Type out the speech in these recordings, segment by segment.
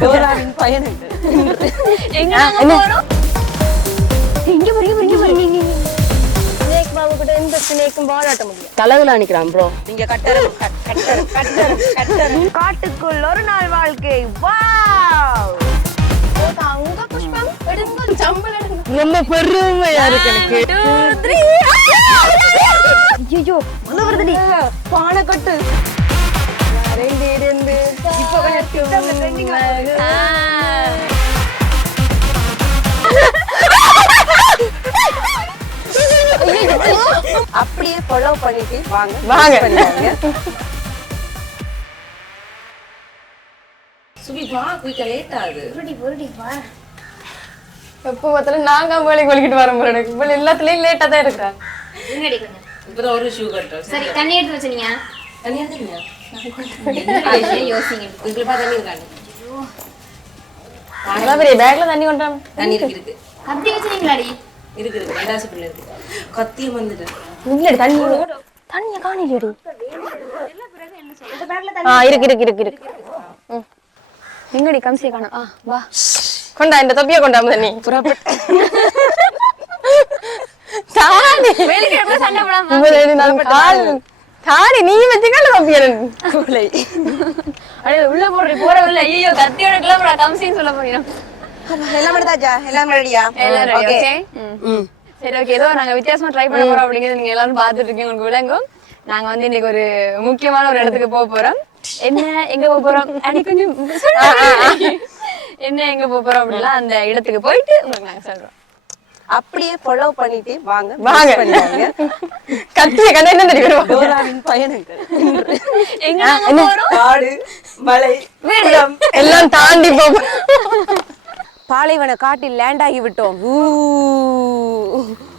டோராவின் பயணங்கள். எங்க போறோம்? இங்க போறீங்க. ஸ்னேக் பாபு கிட்ட எந்த ஸ்னேக்கும் பாராட்ட முடியும். தலகுல நிக்கிறான் ப்ரோ. நீங்க கட்டற காட்டுக்குள் ஒரு நாள் வாழ்க்கை. வாவ்! அங்க புஷ்பம் எடுங்க, ஜம்பல் எடுங்க. ரொம்ப பெருமையா இருக்கு எனக்கு. 2 3 ஐயோ மழை வருதுடி. பானை கட்டு. ரெண்டு இப்போ கொஞ்சம் டிக்டாக்ல ட்ரெண்டிங் ஆகுது. அப்படியே ஃபாலோ பண்ணிட்டு வாங்க. சுபி வா, குயிக்க லேட் ஆகுது. புருடி வா. எப்போ பார்த்தாலும் நாங்க வேலைக்கு வலிக்கிட்டு வரோம் போல எனக்கு. இப்போ எல்லாத்துலயும் லேட்டா தான் இருக்கிறாங்க. எங்கடி கொஞ்சம். இப்பதான் ஒரு ஷூ கட்டோம். சரி தண்ணி எடுத்து வச்சீங்க. தண்ணி எடுத்தீங்க? யோசிங்க. உங்களுக்கு பா தண்ணி இருக்காங்க. அதான் பெரிய பேக்ல தண்ணி கொண்டாங்க. தண்ணி இருக்கு. கத்தி வச்சீங்களாடி? இருக்கு. ரெண்டாசு பிள்ளை இருக்கு. கத்தியும் வந்துட்டேன். இல்லடி தண்ணிய காணிலடி. இந்த பேக்ல தண்ணி இருக்கு. எங்கடி கம்சிய காணோம். வா. கொண்டா இந்த தொப்பிய கொண்டா தண்ணி. புறப்பட்டு. தாடி வேலைக்கு எப்ப சண்டை போடாம தாடி நீ வச்சுக்கல தொப்பியன் கோலை. அடே உள்ள போற உள்ள. ஐயோ கத்தியோட கிளம்புறா கம்சின்னு சொல்ல போறோம். எல்லாம் எடுத்தாச்சா? எல்லாம் ரெடியா? எல்லாரும் ரெடி. ஓகே. சரி ஓகே. ஏதோ நாங்க வித்தியாசமா ட்ரை பண்ண போறோம் அப்படிங்கறது நீங்க எல்லாரும் பாத்துட்டு இருக்கீங்க. உங்களுக்கு விளங்கும். நாங்க வந்து இன்னைக்கு ஒரு முக்கியமான ஒரு இடத்துக்கு போறோம். என்ன எங்க போறோம்? அன்னைக்கு கொஞ்சம் என்ன எங்க போறோம் அப்படின்னா அந்த இடத்துக்கு போயிட்டு உங்களுக்கு நாங்க சொல்றோம். அப்படியே ஃபாலோ பண்ணிட்டு வாங்க. கத்திய கண்ண என்ன தெரியும்? டோராவின் பயணங்கள். எங்க போறோம்? காடு, மலை, வெள்ளம் எல்லாம் தாண்டி போறோம். பாலைவன காட்டில் லேண்ட் ஆகி விட்டோம்.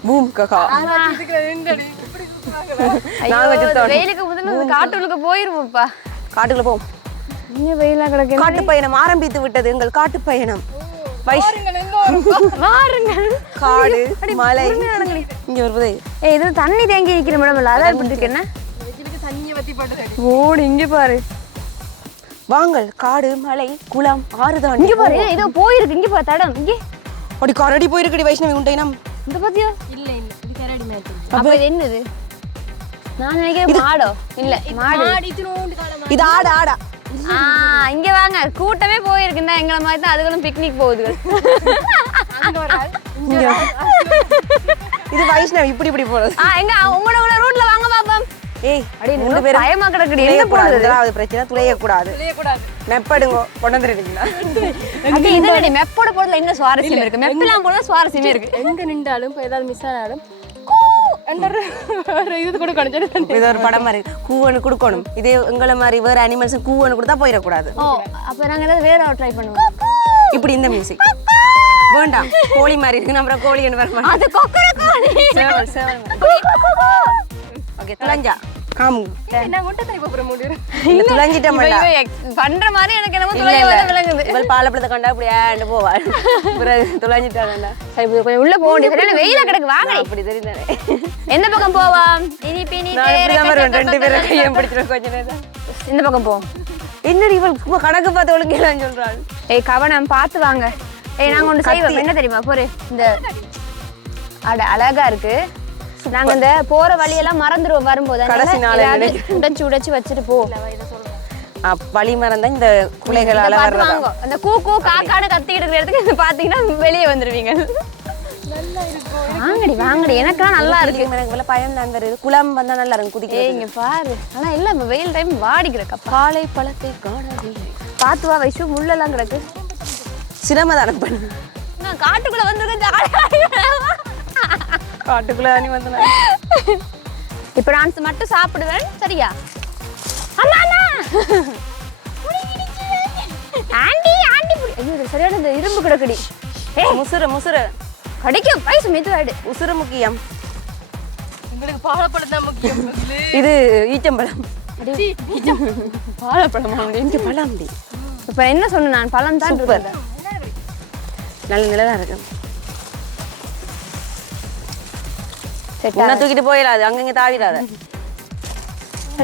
பூம் ககா. வெயிலுக்கு முதல்ல காட்டுக்குள்ள போயிருவோம்ப்பா. காட்டுக்குள்ள போவோம். இங்க வெயிலா கிடக்கு. காட்டு பயணம் ஆரம்பித்து விட்டது. எங்கள் காட்டு பயணம். காடு, மலை. இங்க வருவதே. இது தண்ணி தேங்கி நிக்கிற மேடம் இல்ல. அதான் இப்படி இருக்கு. என்ன ஓடு இங்க பாரு. வாங்கள். காடு, மலை, குளம், ஆறுதான். இங்க பாரு. ஏதோ போயிருக்கு. இங்க பாரு தடம். இங்க அப்படி கரடி போயிருக்கடி வைஷ்ணவி உண்டைனம். இந்த பாத்தியா? இல்ல இது கரடி மேட். அப்ப இது என்னது? நான் நினைக்கிறேன் மாடோ. இல்ல மாடு. இது ஆடா. இங்க வாங்க. கூட்டமே போயிருக்குன்னா எங்கள மாதிரி தான் அதுகளும் பிக்னிக் போகுது. இது வைஷ்ணவி இப்படி போறது. எங்க உங்களோட ரூட்ல வாங்க பாப்போம். ஏய் அடி மூணு பேர் பயமா கிடக்குடி. என்ன போறது? அது பிரச்சனை. துளைய கூடாது. மெப்படுங்க கொண்டு வந்துருவீங்களா? அங்க இதனடி மெப்போட போறதுல என்ன சுவாரஸ்யம் இருக்கு? மெப்பலாம் போறதுல சுவாரஸ்யமே இருக்கு. எங்க நின்றாலும் இப்ப ஏதாவது மிஸ் ஆனாலும் இது கூட கொஞ்சம் இது ஒரு படம் மாதிரி கூவனு கொடுக்கணும். இதே எங்களை மாதிரி வேற அனிமல்ஸ் கூவனு கொடுத்தா போயிடக்கூடாது. அப்ப நாங்க ஏதாவது வேற ட்ரை பண்ணுவோம். இப்படி இந்த மியூசிக் வேண்டாம். கோழி மாதிரி இருக்கு. நம்ம கோழி என்ன வரமா? அது கொக்கர கோழி. சேவல். ஓகே துளஞ்சா காமு. என்ன கொண்டு தண்ணி போற முடியும். இல்ல துளஞ்சிட்டோம்டா. பண்ற மாதிரி எனக்கு என்னமோ துளைய வர விளங்குது. இவள் பாலப்பழத்தை கண்டா அப்படியே ஆண்டு போவா. துளஞ்சிட்டாங்கடா. சரி கொஞ்சம் உள்ள போக வேண்டியது. சரியான வெயிலா கிடக்கு. வாங்க. அப்படி தெரியுதானே. எந்த பக்கம் போவோம்? இனி பினி ரெண்டு பேரும் கையை பிடிச்சிட்டு கொஞ்ச நேரம் இந்த பக்கம் போவோம். என்னடி இவள் கணக்கு பார்த்து ஒழுங்கலாம் சொல்றாள். ஏய் கவனம் பார்த்து வாங்க. ஏய் நாங்க ஒன்று செய்வோம். என்ன தெரியுமா? போரு இந்த அழகா இருக்கு. நாங்க இந்த போற வழியெல்லாம் மறந்துடுவோம் வரும்போது. உடைச்சு வச்சுட்டு போ. வழி மறந்தா இந்த குலைகளால வர்றதா. அந்த கூ காக்கான்னு கத்திக்கிட்டு இருக்கிற இடத்துக்கு பாத்தீங்கன்னா வெளியே வந்துருவீங்க. வாங்கடி. எனக்கெல்லாம் நல்லா இருக்கு. எனக்கு பயம் தான் வருது. குளம் வந்தா நல்லா இருக்கும் குதிக்க. இங்க பாரு. ஆனா இல்ல இப்ப வெயில் டைம் வாடிக்கிறக்கா. பாலை பழத்தை காணவில்லை. பாத்து வா வைஷு. முள்ளெல்லாம் கிடக்கு. சிரமதானம் பண்ணு. நான் காட்டுக்குள்ள வந்திருக்கேன். காட்டுக்குள்ள நீ வந்தனா. இப்ப நான் மட்டும் சாப்பிடுவேன். சரியா? அம்மா அண்ணா. ஆண்டி ஐயோ சரியான இந்த இரும்பு கிடக்குடி. ஏய் முசுறு கடிக்கும். பைசு மெதுவாடு. உசுறு முக்கியம். உங்களுக்கு பாலப்பழம் தான் முக்கியம். இது ஈச்சம்பழம். பாலப்பழமா? இங்க பழம். இப்ப என்ன சொன்ன நான்? பழம் தான் இருக்கு. நல்ல நிலா இருக்கு. உன்னை தூக்கிட்டு போயிடாது. அங்கங்க தாவிடாத.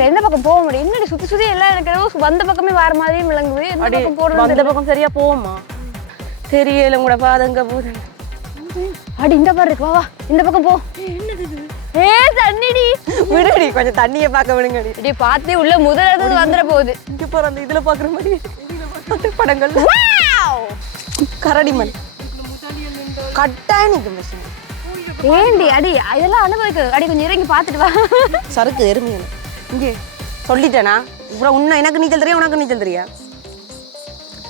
எந்த பக்கம் போக முடியும்? இன்னும் சுத்தி சுத்தி எல்லாம் எனக்கு வந்த பக்கமே வர மாதிரியும் விளங்குது. எந்த பக்கம் போறது? அந்த பக்கம் சரியா போவோமா? தெரியல உங்களோட பாதங்க போகுது. அடி இந்த பாரு இருக்கு, வா வா இந்த பக்கம் போ. ஏ தண்ணிடி, விடுடி கொஞ்சம் தண்ணியை பார்க்க விடுங்கடி. இடி பார்த்தே உள்ள முதல்ல வந்துட போகுது. இங்க போற அந்த இதுல பாக்குற மாதிரி படங்கள். கரடி மண் கட்டாய நிக்கும் மிஷின். ஏண்டி அடி இதெல்லாம் அனுபவிக்க அடி கொஞ்சம் இறங்கி பார்த்துட்டு வா. சறுக்கு எருமையான இங்கே சொல்லிட்டேனா? அப்புறம் உன்ன எனக்கு நீச்சல் தெரியும், உனக்கு நீச்சல் தெரியா?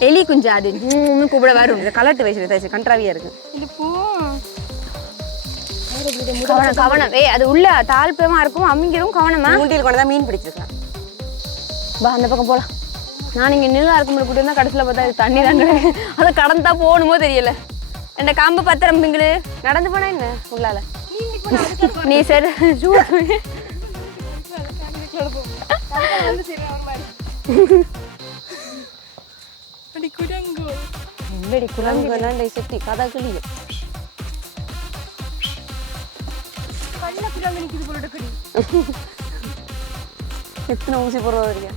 எலி குஞ்சு அது கூப்பிட வரும். இதை கலட்டு வயசு கண்ட்ராவியா இருக்கு. கவனம் கவனம். அது உள்ள தாழ்ப்பமா இருக்கும், அம்மிங்கிரும். கவனமா. மூண்டியில் கொண்டதான் மீன் பிடிச்சிருக்கேன். வா அந்த பக்கம் போலாம். நான் இங்க நிலா இருக்கும் கூட்டி இருந்தா கடைசியில பார்த்தா இது தண்ணி தான் கிடக்கு. அதை கடந்தா போகணுமோ தெரியல. என் காம்பு பத்திரம் பிங்களு நடந்து போனா என்ன உள்ளால நீ சரி செட்டி கதா கிளிய எத்தனை ஊசி போடுறது வரையா?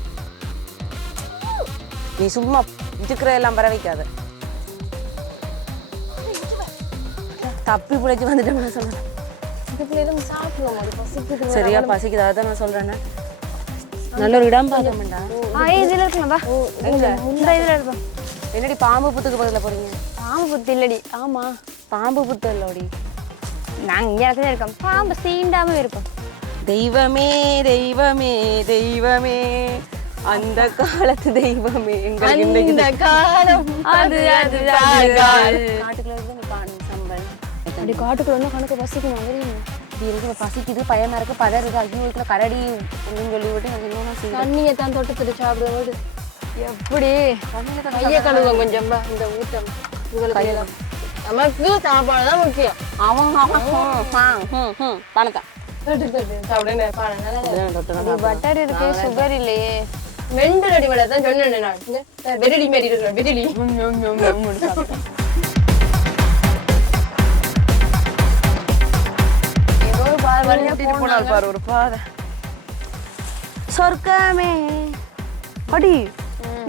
நீ சும்மா இருக்கிற எல்லாம் பர வைக்காத. தப்பி பிழைச்சி வந்துட்டேன் சொல்றேன். சரியா பசிக்குது, அதான் நான் சொல்றேன். நல்ல ஒரு இடம் பார்க்கணும்டா. இதுல இருக்கணும்பா. இதுல இருக்கும். என்னடி பாம்பு புத்துக்கு பக்கத்துல போறீங்க? பாம்பு புத்து இல்லடி. ஆமா பாம்பு புத்து இல்லடி, நாங்க இங்க இடத்துல இருக்கோம். பாம்பு சீண்டாம இருப்போம். தெய்வமே தெய்வமே தெய்வமே அந்த காலத்து தெய்வமே இந்த காலம் அது அது காட்டுக்குள்ள இருந்து நீ பாடு சம்பல். அப்படி காட்டுக்குள்ள ஒன்றும் கணக்கு பசிக்குமா? இது இருக்கு பசிக்குது, பயமா இருக்கு, பதம் இருக்கு, ஐயோக்குள்ள கரடி அப்படின்னு சொல்லிவிட்டு நான் இன்னும் தண்ணியை தான் தொட்டு சாப்பிடும்போது எப்படி கையை கழுவுவோம் கொஞ்சம் இந்த ஊட்டம் கையெல்லாம். நமக்கு சாப்பாடு தான் முக்கியம். பணத்தை பட்டர் இருக்கு, சுகர் இல்லையே. வெண்டு ரெடி மேல தான் சொன்னேன் நான். வெடிலி மாரி இருக்கிற வெடிலி ஒரு பாதை சொர்க்கமே. அடி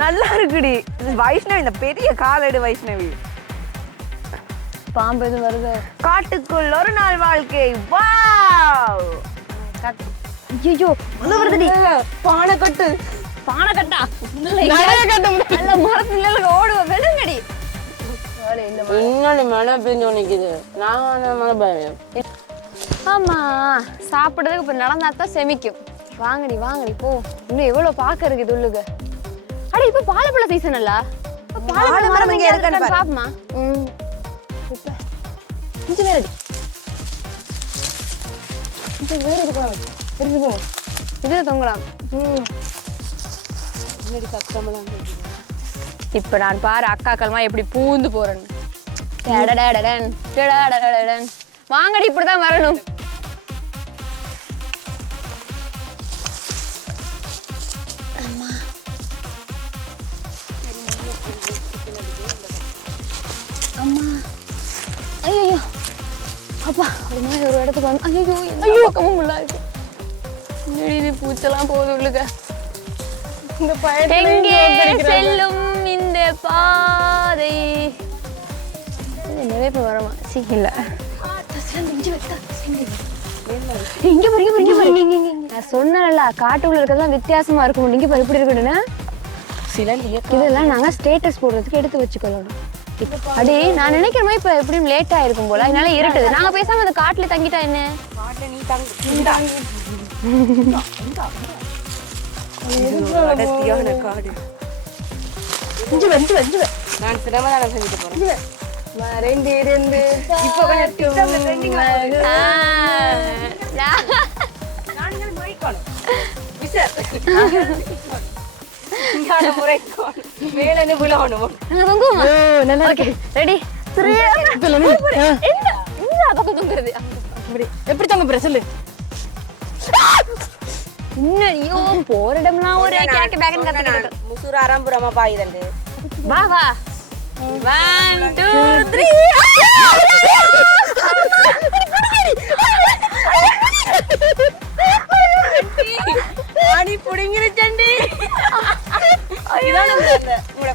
நல்லா இருக்குடி. வைஷ்ணவி இந்த பெரிய காலடு வைஷ்ணவி. பாம்பு எதுவும் வருது? காட்டுக்குள் ஒரு நாள் வாழ்க்கை. வாவ் ஐயோ அங்க வருதுடி. பானை கட்டு. பானை கட்டா நிறைய கட்ட முடியும். நல்ல மரத்துல ஓடுவோம். வெடுங்கடி. இன்னொன்று மழை பெஞ்சு நிற்குது. நான் மழை பயம். ஆமா சாப்பிடுறதுக்கு இப்ப நடந்தாத்தான் செமிக்கும். வாங்கடி வாங்கடி போ. இன்னும் எவ்வளவு பாக்க இருக்குது உள்ளுக்கு. அட இப்ப பாலப்பழ சீசன் அல்ல? பாலமரம் இங்க இருக்கான்னு பாரு. பாப்பமா. கொஞ்ச நேரடி கொஞ்சம் வேற இருக்கலாம். இருக்கும் இது தொங்கலாம். முன்னாடி கத்தமெல்லாம் இப்ப நான் பாரு அக்காக்கள்மா எப்படி பூந்து போறேன்னு. வாங்கடி இப்படிதான் வரணும். அம்மா ஐயோ அப்பா ஒரு மாதிரி ஒரு இடத்துக்கு வந்து ஐயோ ஐயோ பக்கமும் உள்ள இருக்கு. இது பூச்செல்லாம் போகுது உள்ளுக்க. இந்த பயணம் எங்கே செல்லும் இந்த பாதை? நிறைய பேர் வரமா சி இல்ல இங்க பாருங்க. நான் சொன்னேன்ல காட்டுக்குள்ள இருக்கிறதெல்லாம் வித்தியாசமா இருக்கும். இங்க பாரு எப்படி இருக்குன்னு. இதெல்லாம் நாங்க ஸ்டேட்டஸ் போடுறதுக்கு எடுத்து வச்சுக்கொள்ளணும். அடி நான் நினைக்கிற மாதிரி இப்ப எப்படியும் லேட் ஆயிருக்கும் போல. அதனால இருட்டுது. நாங்க பேசாம அந்த காட்டுல தங்கிட்டா என்ன? காட்டுல நீ அடர்த்தியான காடு. நான் சிரமதானம் செஞ்சுட்டு போறேன். மறைந்திருந்து இப்போ கொஞ்சம் டிக்டாக்ல ட்ரெண்டிங் ஆகுது. நானுங்க மறைக்கணும். விசர். இங்கான முறைக்கணும். மேலனே விழணும். நல்லா இருக்கு. ரெடி? என்ன? இந்த பக்கம் தொங்குறது. எப்படி தங்க போற சொல்லு. இன்னும் ஐயோ போற இடம்லாம் ஒரு கேக்க பேக்னு கத்துக்கிட்டு. முசூர் ஆரம்புறமா பாயுதண்டு. வா வா. 1 2 3 ஐயோ ஆடி புடிங்கிருச்சண்டி. இதான அந்த உங்களோட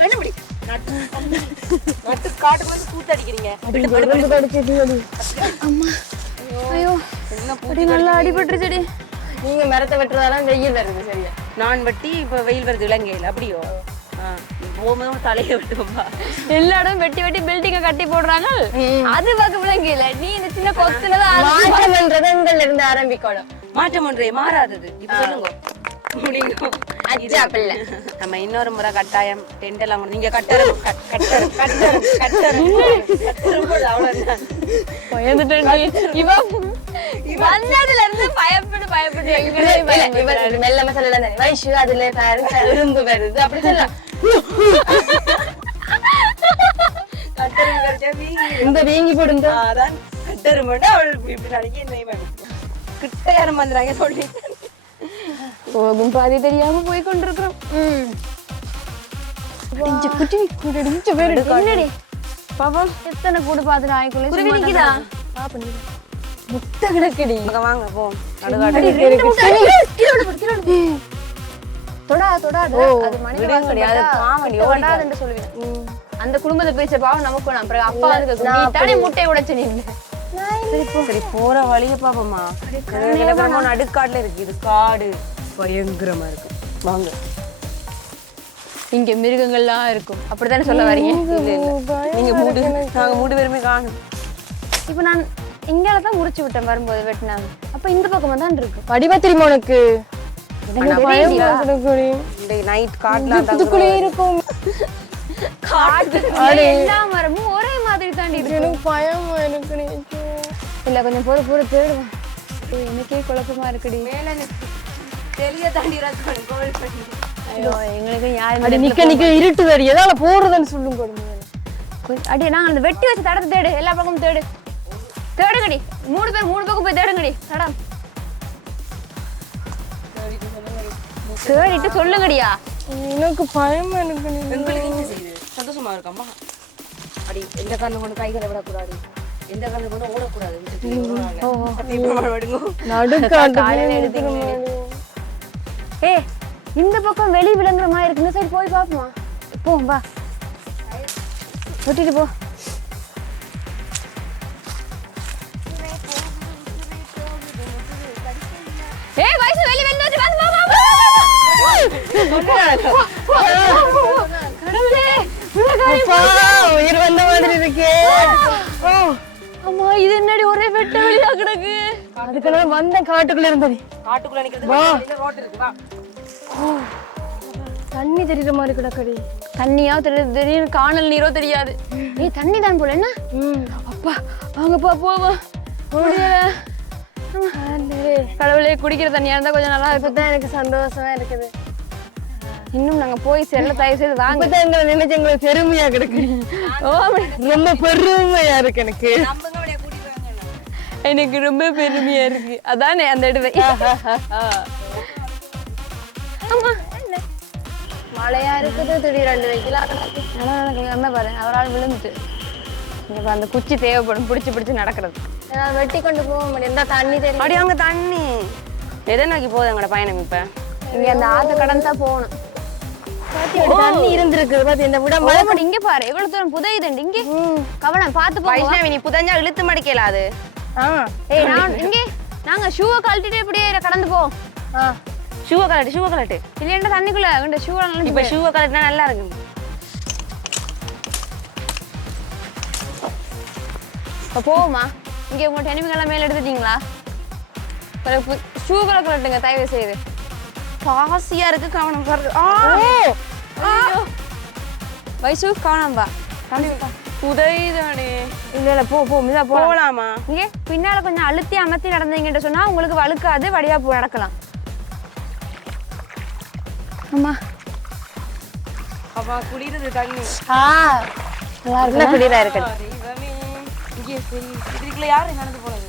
கண்டுபிடி. நட்டு காட்டுக்கு வந்து கூத்தடிக்கிறீங்க. அம்மா ஐயோ அடி நல்லா அடிபட்டுருச்சுடி. நீங்க மரத்தை வெட்டுறதால வெயில் வருது சரியா. நான் வெட்டி இப்ப வெயில் வருது இலங்கையில் அப்படியோ போகும்போது தலையை வெட்டுவோம்பா. எல்லா இடம் வெட்டி வெட்டி பில்டிங்க கட்டி போடுறாங்க. அது பார்க்க விளங்கல. நீ இந்த சின்ன கொத்துலதான் மாற்றம்ன்றதை உங்கள்ல இருந்து ஆரம்பிக்கணும். மாற்றம் ஒன்றே மாறாதது. இப்ப சொல்லுங்க முடியும். நம்ம இன்னொரு முறை கட்டாயம் டென்ட் எல்லாம் நீங்க கட்டரும் வந்ததுல இருந்து பயப்பட்டு மெல்ல மசாலா வயசு அதுல இருந்து வருது அப்படி சொல்லலாம். இந்த வீங்கி போடுங்க. அதான் கட்டரும் அவள் இப்படி நினைக்க என்ன கிட்ட யாரும் வந்துறாங்க சொல்லி போகும் பாதி தெரியாம போய் கொண்டிருக்கிறோம். பாப்போம் எத்தனை கூடு பார்த்து நாய்க்குள்ள முட்டை கிடக்குடி. வாங்க போ. அந்த குடும்பத்தை பேச பாவம் நமக்கு அப்பா தானே முட்டையை உடைச்சு நின்று. சரி போற வழிய பாப்போமா. நடுக்காட்டுல இருக்கு. இது காடு பயங்கரமா இருக்கு. வாங்க. இங்க மிருகங்கள்லாம் இருக்கும் அப்படித்தானே சொல்ல வரீங்க? நீங்க நாங்க மூணு பேருமே காணும். இப்ப நான் இங்கதான் முடிச்சு விட்டேன் வரும்போது வெட்டினாங்க. அப்ப இந்த பக்கமா தான் இருக்கு. வடிவா தெரியுமா உனக்கு? நைட் காட்டுல இருக்கும். எல்லா மரமும் ஒரே மாதிரி தாண்டி இருக்கு. பயம் எனக்கு இல்ல கொஞ்சம் பொறு தேடுவோம். எனக்கே குழப்பமா இருக்குடி. எங்களுக்கு யாரு நிக்க இருட்டு வேறு எதால போறதுன்னு சொல்லுங்க. அடி நாங்க அந்த வெட்டி வச்சு தடத்தை தேடு. எல்லா பக்கமும் தேடுங்கடி. மூணு பக்கம் போய் தேடுங்கடி. தடம் தேடிட்டு சொல்லுங்கடியா. எனக்கு பயம் எனக்கு. சந்தோஷமா இருக்கம்மா. அடி எந்த காரணம் கொண்டு கைகளை விடக்கூடாது. எந்த காரணம் கொண்டு ஓடக்கூடாது. இந்த பக்கம் வெளி விளங்குற மாதிரி இருக்கு. இந்த சைடு போய் பாப்போமா? போம் வா. ஒட்டிட்டு போ. வயசு வெளி வந்து உயிர் வந்த மாதிரி இருக்கே. அம்மா இது என்னடி ஒரே வெட்ட வெளியா கிடக்கு. அதுக்கு வந்த காட்டுக்குள்ள இருந்தது. காட்டுக்குள்ள நிக்கிறது. தண்ணி தெரியுற மாதிரி கிடக்கடி. தண்ணியா தெரியும் காணல் நீரோ தெரியாது. தண்ணி தான் போல என்ன. அப்பா வாங்கப்பா போவோம். கடவுளே குடிக்கிற தண்ணியா இருந்தா கொஞ்சம் நல்லா இருக்குதான். எனக்கு சந்தோஷமா இருக்குது. இன்னும் நாங்க போய் செல்ல தயவு செய்து வாங்க. நினைச்சு எங்களுக்கு பெருமையா கிடக்கு. ரொம்ப பெருமையா இருக்கு எனக்கு. எனக்கு ரொம்ப பெருமையா இருக்கு. அதானே அந்த இடவை. மழையா இருக்குது. திடீர் 2 வைக்கலாம். என்ன பாரு அவரால் விழுந்துட்டு. அந்த குச்சி தேவைப்படும் பிடிச்சு நடக்கிறது. வெட்டி கொண்டு போக முடியும். இந்த தண்ணி தெரியும். அடி அங்க தண்ணி எதனாக்கி போகுது எங்களோட பயணம். இப்ப இங்க அந்த ஆத்து கடந்தா போகணும். தண்ணி இருந்திருக்கு. இந்த விட இங்க பாரு எவ்வளவு தூரம் புதையுதுண்டு. இங்க கவனம் பார்த்து போ. வைஷ்ணவி நீ புதஞ்சா இழுத்து மடிக்கல அது. இங்கே நாங்க ஷூவை கழட்டிட்டு இப்படியே கடந்து போவோம். ஷூவை கழட்டு இல்லையா தண்ணிக்குள்ள ஷூவை இப்ப ஷூவை கழட்டினா நல்லா இருக்கு. இப்ப போவோமா? இங்க உங்க டெனிமிங்கெல்லாம் மேல எடுத்துட்டீங்களா? ஷூக்களை கழட்டுங்க தயவு செய்து. பாசியா இருக்கு. கவனம் பாரு. வயசு காணாம்பா உதவிதானே. இல்ல போ மிதா போலாமா? இங்கே பின்னால கொஞ்சம் அழுத்தி அமர்த்தி நடந்தீங்கன்னு சொன்னா உங்களுக்கு வழுக்காது. வடியா நடக்கலாம். அம்மா அப்பா குளிருது தண்ணி. நல்லா குளிரா இருக்கு. இதுக்குள்ள யாரு நடந்து போனது?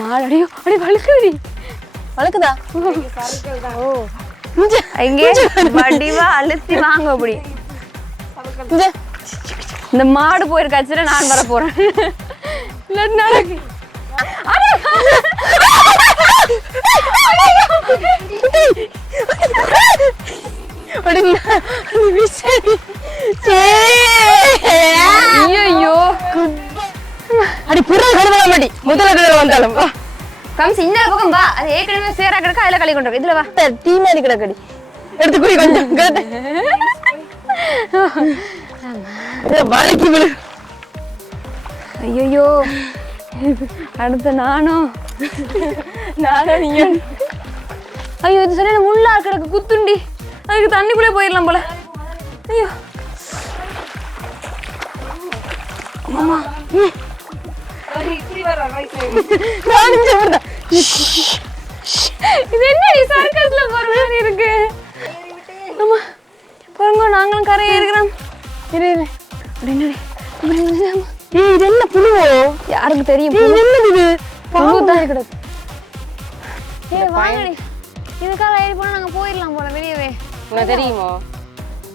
மாலடியோ அடி வழுக்குடி. வழுக்குதா? இங்கே வடிவா அழுத்தி வாங்க. அப்படி இந்த மாடு போயிருக்காச்சுல நான் வர போறேன். ஐயோ அடி புறா கழுவ மாட்டி முதல்ல கழுவ வந்தாலும் கம்ஸ் இந்த பக்கம் வா. அது ஏற்கனவே சேரா கிடக்க அதுல களி கொண்டு இதுல வா. டீ மாதிரி கிடக்கடி எடுத்து குடி கொஞ்சம் வலிக்கு விழு. ஐயோ அடுத்த நானும் நீங்க ஐயோ இது சரியான முள்ளா கிடக்கு குத்துண்டி. அதுக்கு தண்ணிக்குள்ளே போயிடலாம் போல. ஐயோ ஆமா இது என்ன சர்க்கஸ்ல போற மாதிரி இருக்கு. ஆமா பாருங்க நாங்களும் கரையே இருக்கிறோம். இரு இரு இது என்ன புழுவோ யாருக்கு தெரியும்? இது என்னது இது புழு தான் கிடக்கு. வாங்கடி இதுக்காக ஏறி போனா நாங்க போயிடலாம் போல வெளியவே. உனக்கு தெரியுமோ?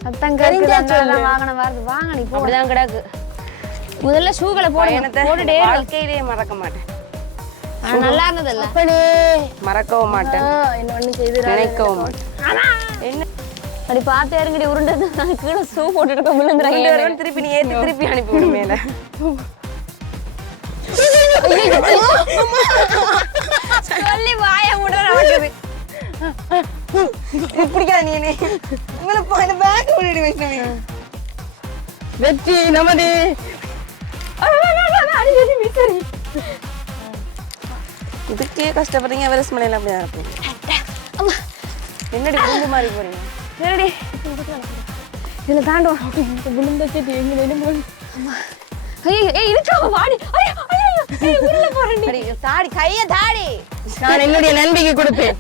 சத்தம் கேட்குது வாகனம் வருது. வாங்கடி போ. அப்படிதான் கிடக்கு. முதல்ல ஷூகளை போட்டுட்டே வாழ்க்கையிலேயே மறக்க மாட்டேன். நல்லா இருந்ததில்ல மறக்கவும் மாட்டேன், இன்னொன்னு செய்து நினைக்கவும் மாட்டேன். என்ன அப்படி பார்த்து இறங்கடி உருண்டை கீழே ஷூ போட்டுட்டு விழுந்துறாங்க. திருப்பி நீ ஏத்தி திருப்பி அனுப்பி விடு மேல. சொல்லி வாய மூட நடக்குது. பிடிக்காத நீ உங்களை போய் பேக் விட்டுட்டு வைஷ்ணவி. வெற்றி நமது. இதுக்கே கஷ்டப்படுறீங்க. எவரெஸ்ட் மலையில அப்படியே இருப்பீங்க. என்னடி குண்டு மாதிரி போறீங்க? என்னடி இதுல தாண்டும் விழுந்தாச்சு எங்க ஐயோ ஏய் இருக்கா வாடி. ஐயோ ஐயோ உள்ள போறேன்டி. தாடி கைய தாடி. நான் என்னுடைய நன்மைக்கு கொடுப்பேன்.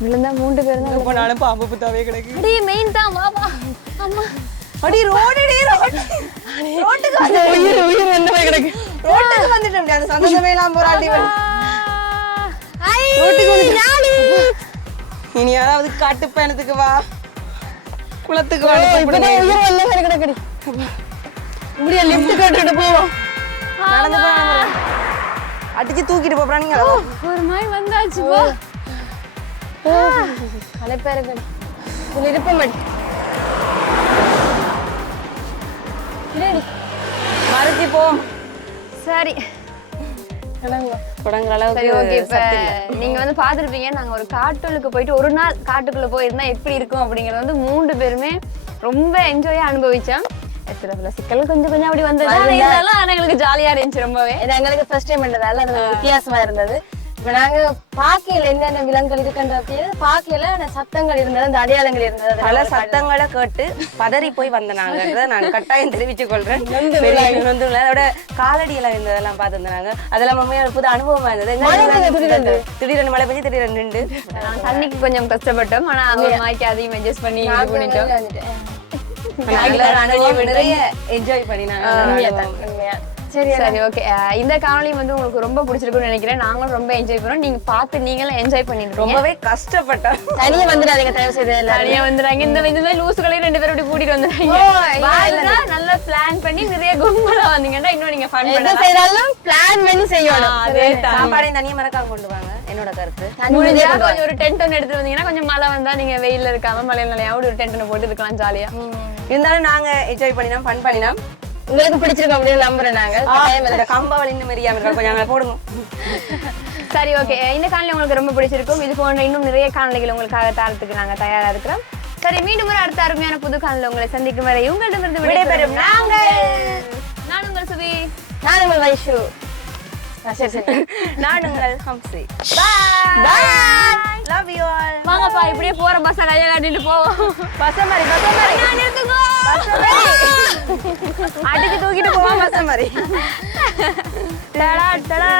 விழுந்தா 3 பேர் தான் போனாலும் பாம்பு புத்தாவே கிடக்கு. அடி மெயின் தான் வா வா. அம்மா அடி ரோடுடி ரோட்டுக்கு வந்து உயிர் என்ன போய் கிடக்கு. ரோட்டுக்கு வந்துட்டோம். அந்த சந்தோஷமே எல்லாம் போராடி வந்து ரோட்டுக்கு வந்து இனி யாராவது காட்டு பயணத்துக்கு வா, குளத்துக்கு வா. இப்பதான் உயிர் வல்ல மாதிரி கிடக்குடி. முடிய லிஃப்ட் கேட்டுட்டு போவோம். நடந்து போறாங்க. அடிச்சு தூக்கிட்டு போறா. நீங்க ஒரு மாதிரி வந்தாச்சு போ. கலைப்பேரகன் இதுல இருப்ப மாட்டேன். மறைச்சி போம். சரி தொடங்குற சரி அளவுக்கு ஓகே. இப்ப நீங்க வந்து பாத்துருப்பீங்க நாங்க ஒரு காட்டுக்குள்ள போயிட்டு ஒரு நாள் காட்டுக்குள்ள போயிருந்தா எப்படி இருக்கும் அப்படிங்கறது வந்து 3 பேருமே ரொம்ப என்ஜாயா அனுபவிச்சோம். சில சிக்கல் கொஞ்சம் கொஞ்சம் அப்படி வந்தது. ஆனா எங்களுக்கு ஜாலியா இருந்துச்சு ரொம்பவே. எங்களுக்கு ஃபர்ஸ்ட் டைம் பண்ணதால அது வித்தியாசமா இருந்தது. இப்ப நாங்க பாக்கையில என்னென்ன விலங்குகள் இருக்குன்றது பாக்கையில சத்தங்கள் இருந்தது, அந்த அடையாளங்கள் இருந்தது. பல சத்தங்களை கேட்டு பதறி போய் வந்தாங்க. நான் கட்டாயம் தெரிவித்துக் கொள்றேன். அதோட காலடியில இருந்ததெல்லாம் பார்த்துருந்தாங்க. அதெல்லாம் உண்மையா புது அனுபவமா இருந்தது. திடீரென்று மழை பெஞ்சு திடீரென்று நின்று தண்ணிக்கு கொஞ்சம் கஷ்டப்பட்டோம். ஆனா அங்க மாய்க்கு அதையும் அட்ஜஸ்ட் பண்ணி பண்ணிட்டோம். நிறைய என்ஜாய் பண்ணினாங்க. சரி ஓகே. இந்த காணொலி வந்து உங்களுக்கு ரொம்ப பிடிச்சிருக்கும்னு நினைக்கிறேன். நாங்களும் ரொம்ப என்ஜாய் பண்ணோம். நீங்க பார்த்து நீங்களும் என்ஜாய் பண்ணிட்டு ரொம்பவே கஷ்டப்பட்டோம். தனியா வந்துடாதீங்க தயவு செய்து. தனியா வந்துறாங்க. இந்த மாதிரி லூசுகளையும் 2 பேரும் அப்படி கூட்டிட்டு வந்துறாங்க. நல்லா பிளான் பண்ணி நிறைய கும்பலா வந்தீங்கன்னா இன்னும் நீங்க ஃபன் பண்ணலாம். பிளான் பண்ணி செய்யணும். அதே சாப்பாடை தனியா மறக்காம கொண்டு வாங்க. என்னோட கருத்து கொஞ்சம் ஒரு டென்ட் ஒன்று எடுத்துட்டு வந்தீங்கன்னா கொஞ்சம் மழை வந்தா நீங்க வெயில்ல இருக்காம மழையில நிலையாவது ஒரு டென்ட் போட்டு இருக்கலாம் ஜாலியா. இருந்தாலும் நாங்க என்ஜாய் பண்ணினோம், ஃபன் பண்ணினோம். உங்களுக்கு பிடிச்சிருக்கோம் அப்படின்னு நம்புறேன். நாங்க கம்பவளி இந்த மாதிரி கொஞ்சம் போடுங்க. சரி ஓகே. இந்த காணொலி உங்களுக்கு ரொம்ப பிடிச்சிருக்கும். இது போன்ற இன்னும் நிறைய காணொலிகள் உங்களுக்காக தரத்துக்கு நாங்க தயாரா இருக்கிறோம். சரி மீண்டும் ஒரு அடுத்த அருமையான புது காணொலியில் உங்களை சந்திக்கும் வரை உங்களிடமிருந்து விடைபெறும் நான் உங்கள் சுபி. நான் உங்கள் வைஷு. நான் உங்கள் Hamsi. Bye. Love you all. வாங்கப்பா இப்படியே போற பஸ் கைய காட்டிட்டு போவோம். பஸ் மாதிரி நான் நிறுத்துங்க. அடிச்சு தூக்கிட்டு போவோம் பஸ் மாதிரி. டடா டடா